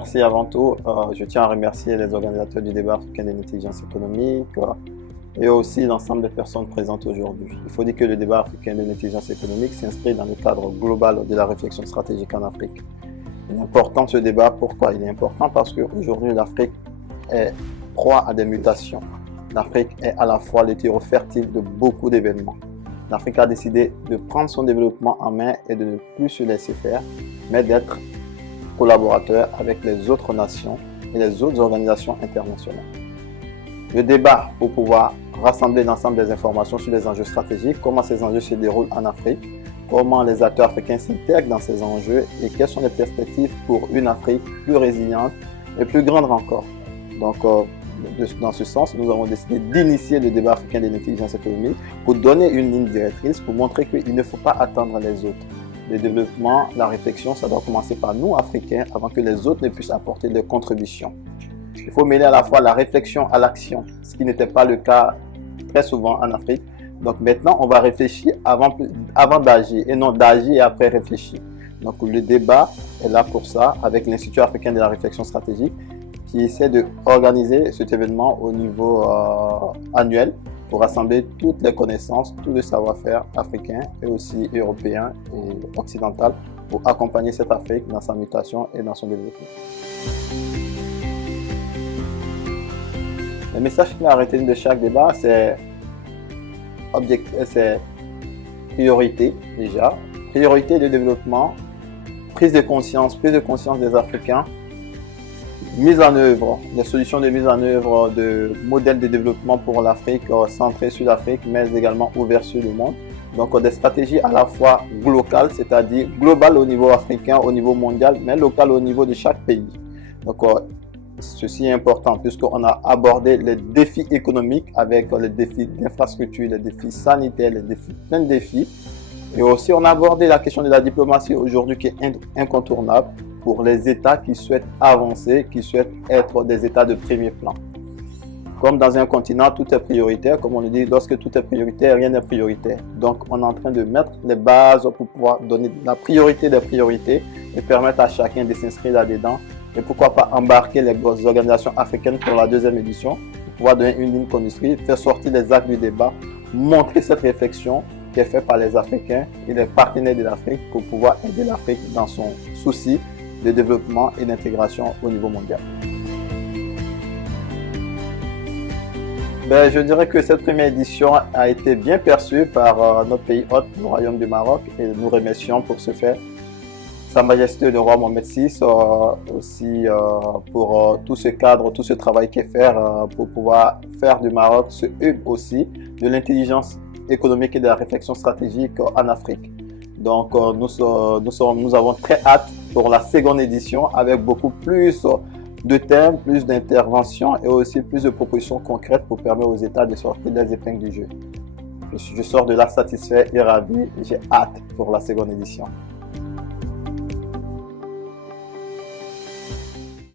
Merci avant tout. Je tiens à remercier les organisateurs du débat africain de l'intelligence économique et aussi l'ensemble des personnes présentes aujourd'hui. Il faut dire que le débat africain de l'intelligence économique s'inscrit dans le cadre global de la réflexion stratégique en Afrique. Il est important ce débat. Pourquoi? Il est important parce qu'aujourd'hui l'Afrique est proie à des mutations. L'Afrique est à la fois le terreau fertile de beaucoup d'événements. L'Afrique a décidé de prendre son développement en main et de ne plus se laisser faire, mais d'être collaborateur avec les autres nations et les autres organisations internationales. Le débat pour pouvoir rassembler l'ensemble des informations sur les enjeux stratégiques, comment ces enjeux se déroulent en Afrique, comment les acteurs africains s'intègrent dans ces enjeux et quelles sont les perspectives pour une Afrique plus résiliente et plus grande encore. Donc, dans ce sens, nous avons décidé d'initier le débat africain de l'intelligence économique pour donner une ligne directrice, pour montrer qu'il ne faut pas attendre les autres. Le développement, la réflexion, ça doit commencer par nous, Africains, avant que les autres ne puissent apporter leurs contributions. Il faut mêler à la fois la réflexion à l'action, ce qui n'était pas le cas très souvent en Afrique. Donc maintenant, on va réfléchir avant d'agir et non d'agir et après réfléchir. Donc le débat est là pour ça, avec l'Institut africain de la réflexion stratégique, qui essaie d'organiser cet événement au niveau annuel pour rassembler toutes les connaissances, tout le savoir-faire africain et aussi européen et occidental pour accompagner cette Afrique dans sa mutation et dans son développement. Le message qu'il a retenu de chaque débat, c'est priorité déjà, priorité de développement, prise de conscience des Africains, mise en œuvre, des solutions de mise en œuvre de modèles de développement pour l'Afrique, centrés sur l'Afrique, mais également ouverts sur le monde. Donc des stratégies à la fois locales, c'est-à-dire globales au niveau africain, au niveau mondial, mais locales au niveau de chaque pays. Donc ceci est important puisqu'on a abordé les défis économiques avec les défis d'infrastructure, les défis sanitaires, plein de défis. Et aussi on a abordé la question de la diplomatie aujourd'hui qui est incontournable pour les États qui souhaitent avancer, qui souhaitent être des États de premier plan. Comme dans un continent, tout est prioritaire. Comme on le dit, lorsque tout est prioritaire, rien n'est prioritaire. Donc, on est en train de mettre les bases pour pouvoir donner la priorité des priorités et permettre à chacun de s'inscrire là-dedans. Et pourquoi pas embarquer les organisations africaines pour la deuxième édition, pour pouvoir donner une ligne conductrice, faire sortir les actes du débat, montrer cette réflexion qui est faite par les Africains et les partenaires de l'Afrique pour pouvoir aider l'Afrique dans son souci de développement et d'intégration au niveau mondial. Je dirais que cette première édition a été bien perçue par notre pays hôte, le Royaume du Maroc, et nous remercions pour ce fait Sa Majesté le Roi Mohamed VI aussi pour tout ce cadre, tout ce travail qu'il fait pour pouvoir faire du Maroc ce hub aussi de l'intelligence économique et de la réflexion stratégique en Afrique. Donc nous avons très hâte pour la seconde édition avec beaucoup plus de thèmes, plus d'interventions et aussi plus de propositions concrètes pour permettre aux États de sortir des épingles du jeu. Je sors de là satisfait et ravi. J'ai hâte pour la seconde édition.